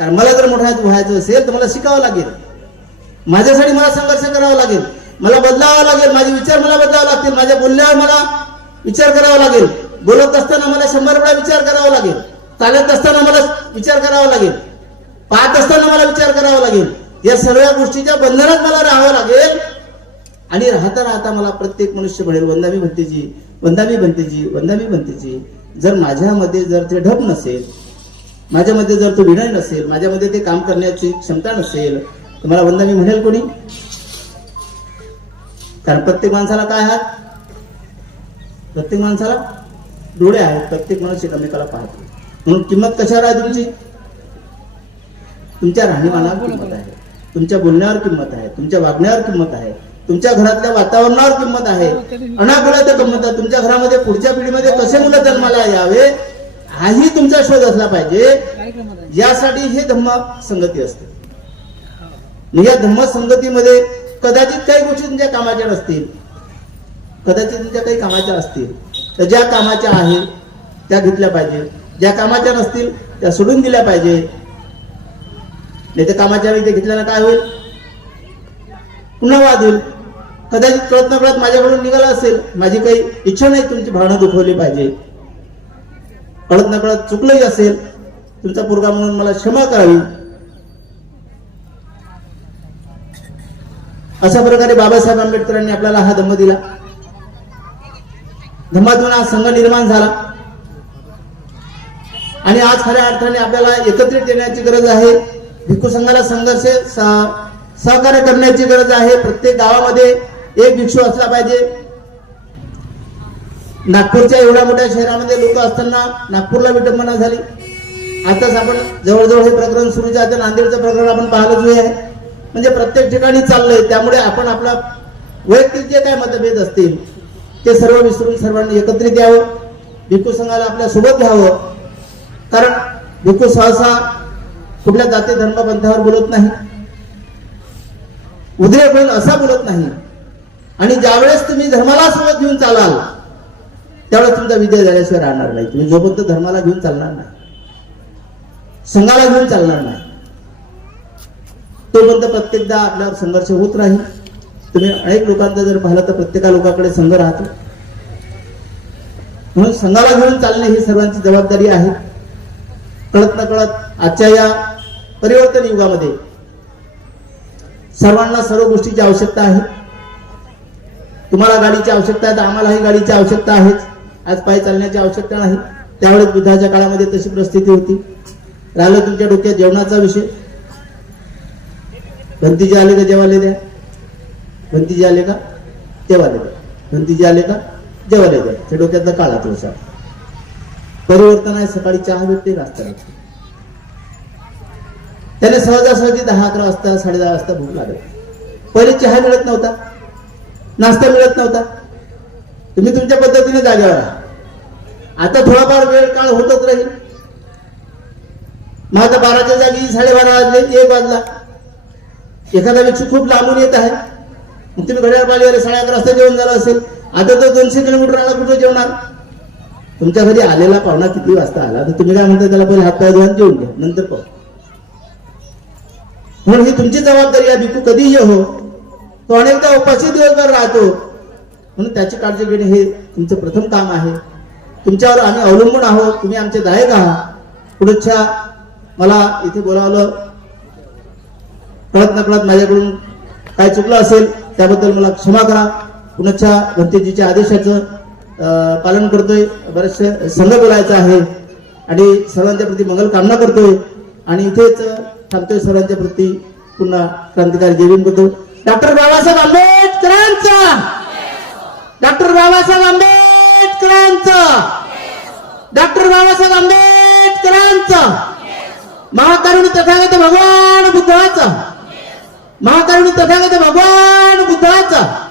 कारण मला जर मोठा व्हायचं असेल तर मला शिकावं लागेल. माझ्यासाठी मला संघर्ष करावा लागेल. मला बदलावा लागेल. माझे विचार मला बदलावे लागतील. माझ्या बोलण्यावर मला विचार करावा लागेल. बोलत असताना मला शंभर वेळा विचार करावा लागेल. चालत असताना मला विचार करावा लागेल. पाहत असताना मला विचार करावा लागेल. या सर्व गोष्टीच्या बंधनात मला राहावं लागेल. आणि राहता राहता मला प्रत्येक मनुष्य म्हणेल वंदामी भंतेजी वंदामी भंतेजी वंदामी भंतेजी जर माझ्यामध्ये जर ते ढप नसेल माझ्यामध्ये जर तो विनय नसेल माझ्यामध्ये ते काम करण्याची क्षमता नसेल तर मला वंदामी म्हणेल कोणी? कारण प्रत्येक माणसाला काय आहात प्रत्येक माणसाला डोळे आहेत प्रत्येक माणूस एकमेकाला पाहतो. म्हणून किंमत कशावर आहे तुमची? तुमच्या राहणीमानावर किंमत आहे. तुमच्या बोलण्यावर किंमत आहे तुमच्या वागण्यावर किंमत आहे तुमच्या घरातल्या वातावरणावर किंमत आहे. अनाकुलाच्या किंमत आहे. तुमच्या घरामध्ये पुढच्या पिढीमध्ये कसे मुलं जन्माला यावे? हाही तुमचा शोध असला पाहिजे. यासाठी हे धम्म संगती असते. मग या धम्म संगतीमध्ये कदाचित काही गोष्टी तुमच्या कामाच्या नसतील. कदाचित तुमच्या काही कामाच्या असतील. तर ज्या कामाच्या आहेत त्या घेतल्या पाहिजे. ज्या कामाच्या नसतील त्या सोडून दिल्या पाहिजे. नाही तर कामाच्या वेळी ते घेतल्यानं काय होईल? पुन्हा वाद होईल. कदाचित कळत न कळत माझ्याकडून निघाला असेल. माझी काही इच्छा नाही तुमची भावना दुखवली पाहिजे. कळत ना कळत चुकलंही असेल तुमचा पोरगा म्हणून मला क्षमा करावी. अशा प्रकारे बाबासाहेब आंबेडकरांनी आपल्याला हा धम्म दिला. धम्मातून हा संघ निर्माण झाला. आणि आज खऱ्या अर्थाने आपल्याला एकत्रित येण्याची गरज आहे. भिक्खू संघाला संघर्ष सहकार्य करण्याची गरज आहे. प्रत्येक गावामध्ये एक भिक्षू असला पाहिजे. नागपूरच्या एवढ्या मोठ्या शहरामध्ये लोक असताना नागपूरला विटंबना झाली. आताच आपण जवळजवळ हे प्रकरण सुरू आहे. नांदेडचं प्रकरण आपण पाहिलं जे आहे म्हणजे प्रत्येक ठिकाणी चाललंय. त्यामुळे आपण आपला वैयक्तिक जे काय मतभेद असतील ते सर्व विसरून सर्वांनी एकत्रित यावं. भिकू संघाला आपल्यासोबत घ्यावं. कारण भिकू सहसा कुठल्या जाती धर्मपंथावर बोलत नाही. उद्रेक होईल असा बोलत नाही. आणि ज्यावेळेस तुम्ही धर्माला सोबत घेऊन चालाल त्यावेळेस तुमचा विजय झाल्याशिवाय राहणार नाही. तुम्ही जोपर्यंत धर्माला घेऊन चालणार नाही संघाला घेऊन चालणार नाही तोपर्यंत प्रत्येकदा आपल्यावर संघर्ष होत राहील. तुम्ही अनेक लोकांचा जर पाहिलं तर प्रत्येका लोकांकडे संघ राहतो. म्हणून संघाला घेऊन चालणे ही सर्वांची जबाबदारी आहे. कळत न कळत आजच्या या परिवर्तन युगामध्ये सर्वांना सर्व गोष्टीची आवश्यकता आहे. तुम्हाला गाडीची आवश्यकता आहे तर आम्हालाही गाडीची आवश्यकता आहेच. आज पायी चालण्याची आवश्यकता नाही. त्यावेळेस बुद्धाच्या काळामध्ये तशी परिस्थिती होती. राहिलं तुमच्या डोक्यात जेवणाचा विषय? भंतीजी आले का? जेवाले द्या. भंतीजी आले का? तेवाले द्या. भंतीजी आले का? जेवाले द्या. ते डोक्यातला काळा तुळसा परिवर्तन आहे. सकाळी चहा भेटते नाश्ता भेटते. त्याने सहजासहजी दहा अकरा वाजता साडे दहा वाजता भूक लागत. पहिले चहा मिळत नव्हता. नाश्ता मिळत नव्हता. तुम्ही तुमच्या पद्धतीने जागेवर राहा आता थोडाफार वेळ काळ होतच राहील. मग आता बाराच्या जागी साडेबारा वाजले एक वाजला. एखादा व्यक्ती खूप लांबून येत आहे. मग तुम्ही घड्याळ पाहिजे साडे अकरा वाजता जेवण झालं असेल आता तो दोनशे किलोमीटर आला कुठं जेवणार? तुमच्या घरी आलेला पाहुणा किती वाजता आला? तर तुम्ही काय म्हणता त्याला पहिले हात पाय धुवून जेवून घ्या नंतर पाहू. म्हणून ही तुमची जबाबदारी आहे भिकू कधीही हो. तो अनेकदा उपाशी दिवसभर राहतो. म्हणून त्याची काळजी घेणे हे तुमचं प्रथम काम आहे. तुमच्यावर आम्ही अवलंबून आहोत. तुम्ही आमचे दायक आहात. पुढच्या मला इथे बोलावलं. कळत नकळत माझ्याकडून काय चुकलं असेल त्याबद्दल मला क्षमा करा. पुनच्या भंतेजीच्या आदेशाचं अं, पालन करतोय. बरेचसे संघ बोलायचा आहे. आणि सर्वांच्या प्रती मंगल कामना करतोय. आणि इथेच थांबतोय सर्वांच्या प्रती पुन्हा क्रांतिकारी जय डॉक्टर बाबासाहेब आंबेडकरांचा बाबासाहेब आंबेडकरांचा. डॉक्टर बाबासाहेब आंबेडकरांचा. महाकरुणी तथागत भगवान बुद्धाचा. महाकरुणी तथागत भगवान बुद्धाचं.